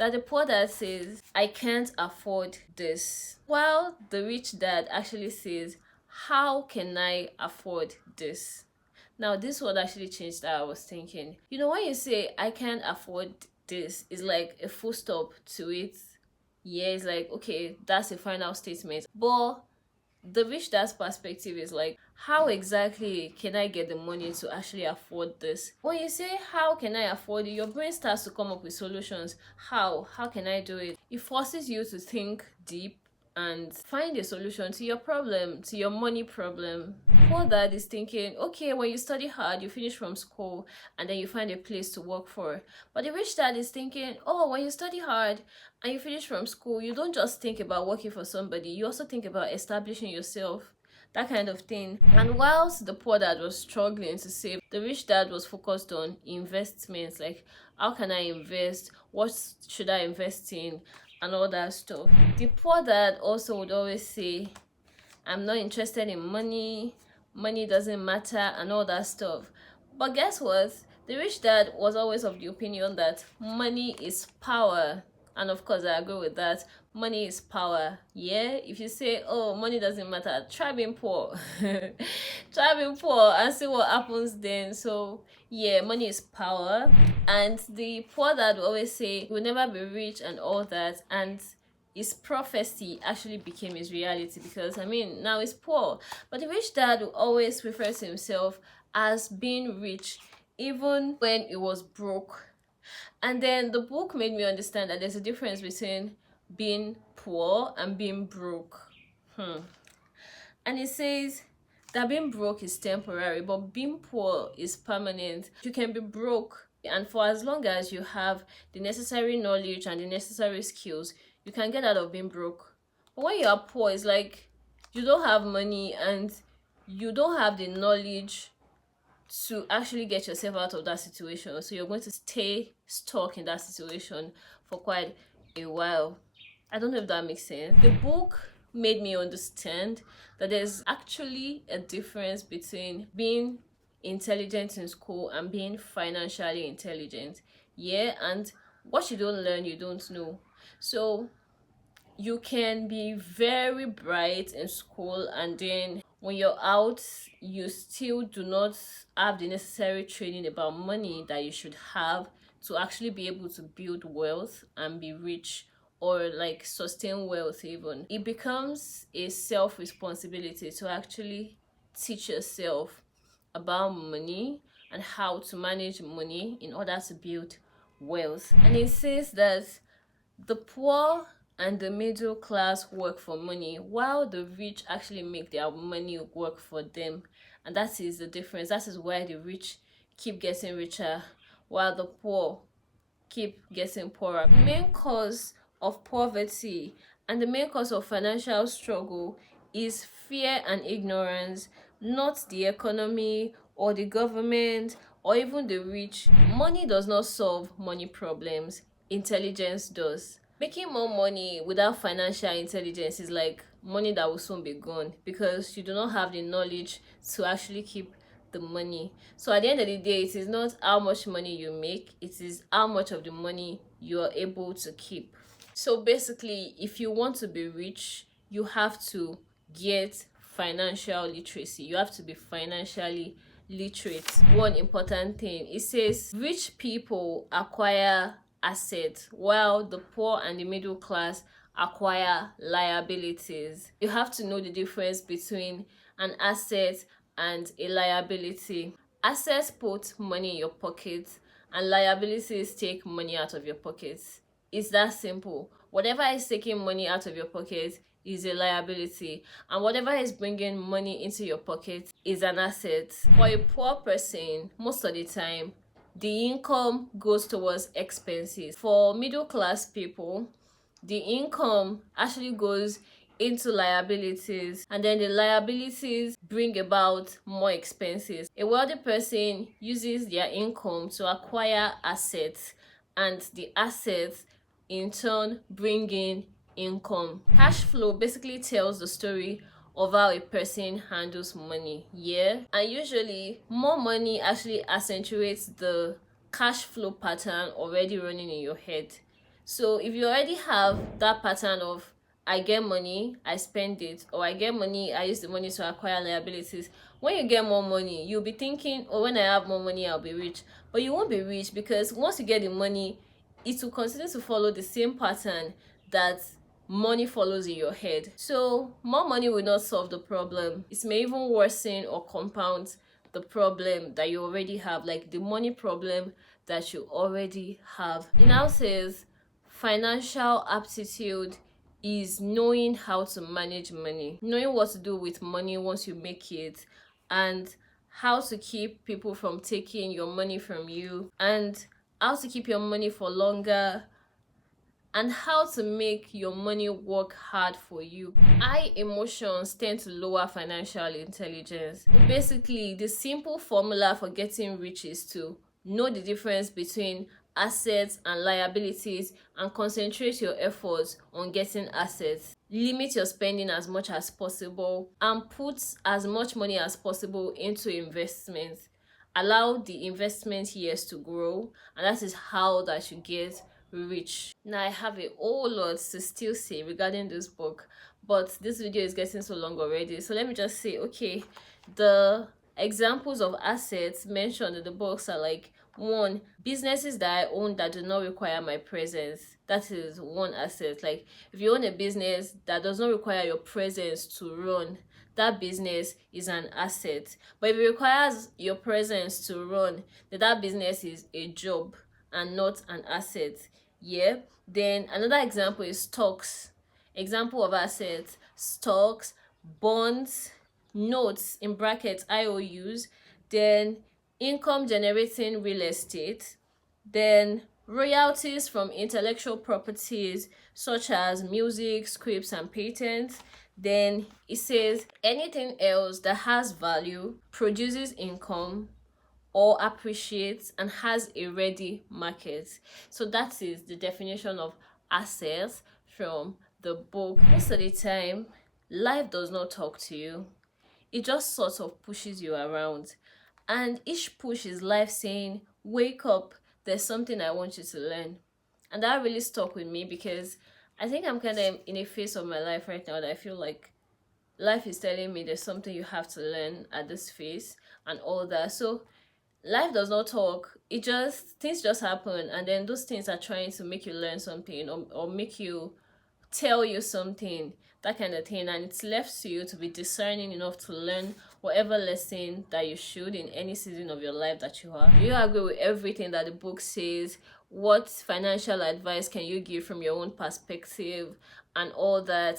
that the poor dad says, I can't afford this, while the rich dad actually says, how can I afford this? Now, this one actually changed how I was thinking. You know, when you say, I can't afford this, it's like a full stop to it. Yeah, it's like, okay, that's a final statement. But the rich dad's perspective is like, how exactly can I get the money to actually afford this? When you say, how can I afford it, your brain starts to come up with solutions. How can I do it? It forces you to think deep and find a solution to your problem, to your money problem. Poor dad is thinking, okay, when you study hard, you finish from school, and then you find a place to work for. But the rich dad is thinking, oh, when you study hard and you finish from school, you don't just think about working for somebody, you also think about establishing yourself, that kind of thing. And whilst the poor dad was struggling to save, the rich dad was focused on investments, like, how can I invest? What should I invest in? And all that stuff. The poor dad also would always say, I'm not interested in money, money doesn't matter, and all that stuff. But guess what? The rich dad was always of the opinion that money is power. And of course, I agree with that. Money is power. Yeah, if you say, oh, money doesn't matter, try being poor. Try being poor and see what happens then. So, yeah, money is power. And the poor dad will always say, we'll never be rich and all that. And his prophecy actually became his reality, because I mean, now he's poor. But the rich dad will always refer to himself as being rich even when he was broke. And then the book made me understand that there's a difference between being poor and being broke. And it says that being broke is temporary, but being poor is permanent. You can be broke, and for as long as you have the necessary knowledge and the necessary skills, you can get out of being broke. But when you are poor, it's like you don't have money and you don't have the knowledge to actually get yourself out of that situation. So you're going to stay stuck in that situation for quite a while. I don't know if that makes sense. The book made me understand that there's actually a difference between being intelligent in school and being financially intelligent. Yeah, and what you don't learn, you don't know. So you can be very bright in school, and then when you're out, you still do not have the necessary training about money that you should have to actually be able to build wealth and be rich, or like sustain wealth. Even it becomes a self responsibility to actually teach yourself about money and how to manage money in order to build wealth. And it says that the poor and the middle class work for money, while the rich actually make their money work for them. And that is the difference. That is why the rich keep getting richer while the poor keep getting poorer. The main cause of poverty and the main cause of financial struggle is fear and ignorance, not the economy or the government or even the rich. Money does not solve money problems, intelligence does. Making more money without financial intelligence is like money that will soon be gone, because you do not have the knowledge to actually keep the money. So at the end of the day, it is not how much money you make, it is how much of the money you are able to keep. So basically, if you want to be rich, you have to get financial literacy. You have to be financially literate. One important thing, it says rich people acquire assets while the poor and the middle class acquire liabilities. You have to know the difference between an asset and a liability. Assets put money in your pocket, and liabilities take money out of your pocket. It's that simple. Whatever is taking money out of your pocket is a liability, and whatever is bringing money into your pocket is an asset. For a poor person, most of the time, the income goes towards expenses. For middle class people, the income actually goes into liabilities, and then the liabilities bring about more expenses. A wealthy person uses their income to acquire assets, and the assets in turn bring in income. Cash flow basically tells the story of how a person handles money. Yeah, and usually more money actually accentuates the cash flow pattern already running in your head. So if you already have that pattern of I get money, I spend it, or I get money, I use the money to acquire liabilities. When you get more money, you'll be thinking, oh, when I have more money, I'll be rich. But you won't be rich, because once you get the money, it will continue to follow the same pattern that money follows in your head. So more money will not solve the problem. It may even worsen or compound the problem that you already have, like the money problem that you already have. It now says financial aptitude is knowing how to manage money, knowing what to do with money once you make it, and how to keep people from taking your money from you, and how to keep your money for longer, and how to make your money work hard for you. High emotions tend to lower financial intelligence. Basically, the simple formula for getting rich is to know the difference between assets and liabilities and concentrate your efforts on getting assets. Limit your spending as much as possible and put as much money as possible into investments. Allow the investment years to grow, and that is how that you get rich. Now, I have a whole lot to still say regarding this book, but this video is getting so long already, so let me just say, okay, the examples of assets mentioned in the books are like, one, businesses that I own that do not require my presence. That is one asset. Like, if you own a business that does not require your presence to run, that business is an asset. But if it requires your presence to run, then that business is a job and not an asset. Yeah. Then another example is stocks. Example of assets: stocks, bonds, notes in brackets IOUs, then income generating real estate, then royalties from intellectual properties such as music, scripts, and patents. Then it says anything else that has value, produces income, or appreciates and has a ready market. So that is the definition of assets from the book. Most of the time, life does not talk to you. It just sort of pushes you around. And each push is life saying, wake up, there's something I want you to learn. And that really stuck with me, because I think I'm kind of in a phase of my life right now that I feel like life is telling me there's something you have to learn at this phase and all that. So life does not talk. It just, things just happen, and then those things are trying to make you learn something, or make you, tell you something, that kind of thing. And it's left to you to be discerning enough to learn whatever lesson that you should in any season of your life that you are. Do you agree with everything that the book says? What financial advice can you give from your own perspective and all that?